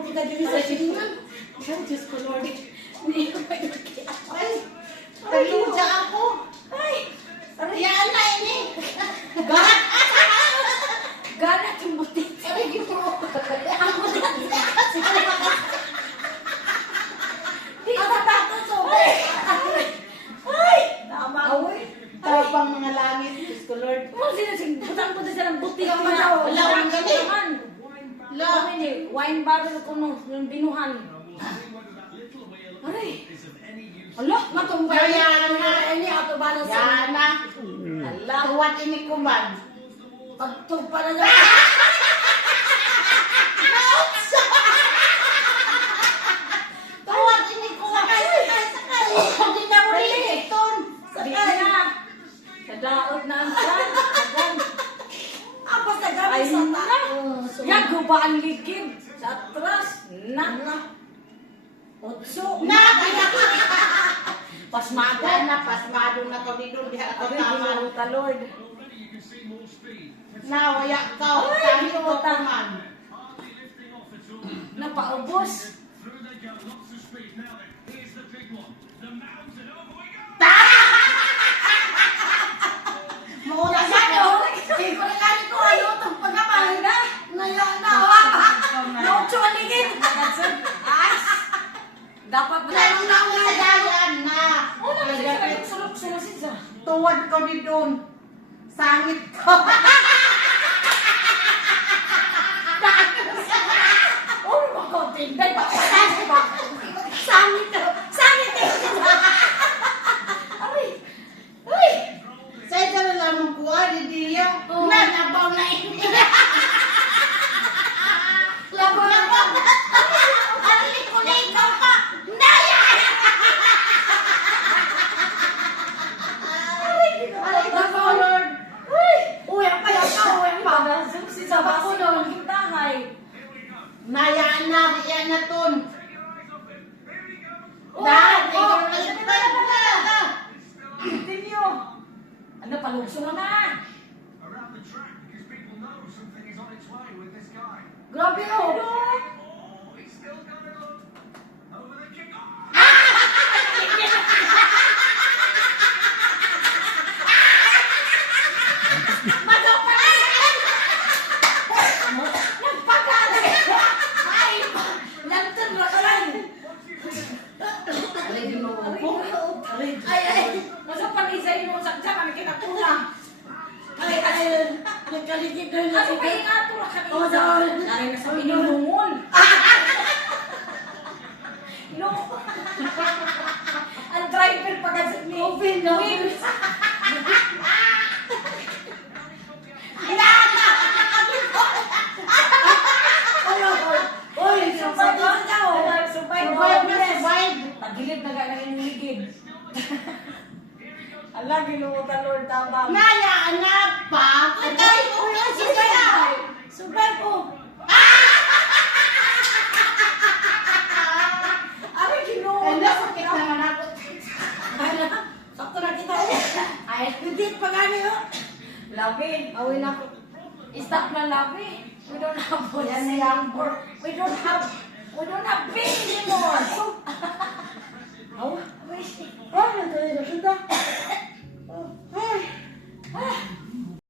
Kita din sa sinungan. Diyos ko, Lord. Hindi ko pa yun. Ay, taluja ako. Ay, yan na ini. Ganat yung butit. Ay, di mo. Ako na. Di ka natakot so. Ay, tama. Tapang mga langit. Diyos ko, Lord. Butang ko sa ng butit. Wala ang galing. Lo, ini wine bottle ko no, yung binuhan. Aray. Allah, matumbay yan na ini ato bala sa. Yan na. Allah, what ini kuman. Pagtug para na. Tawat ini kuman. Sakay. Hindi na mo rin iton. Sakay na. Kadaot na ang san. Apa sa gabi sa tao? Yan, gubaan ligid. Sa atras. Otso. Pasmado na. Pasmado na to dito. Di ako tama. Ka, Lord. Nawaya ka. Sabi ko taman. Napaubos. Mauna sa ko. Ipagkali ko ano itong pagkamahin na. Ngayon na. Nautso aligid. As. Dapat ba? Naunang na. Sulok-sulusin siya. Tuwad ko din doon. Sangit ko. Oh, makotin. Dahil pa. Sangit ko. Sangit ko. Ay. Ay. Saya jangan lama kuat di dia. Nah, nabau na ini. Lagu yang apa? Ari ko na ikaw pa. Naya. Ay, Lord. Uy, ang pala ka, uy, ang pa. Si Sabah ko na ang hintahay. Naya na, diyan na ton. Dahil, ikaw na yung pala. Tinyo. Ano, palugso na na! Grabe o! Nagkaligid na yun. Ano kayo nga ito? Oo, dahil. Dahil na sa pinulungon. No. Ang driver pagkasag ni Open na. Uy, subay ko daw. Subay ko. Subay. Tagilid na gano'n yung ligid. Allah, ginuutan Lord, tama. Naya, anak pa. Subay ko. Subay ko. Ari, ginuutan. Ano, sakit naman ako. Sakto na kita. Ay, hindi pa gani yun. Labi, awin ako. Stop na labi. We don't have boys. We don't have beef.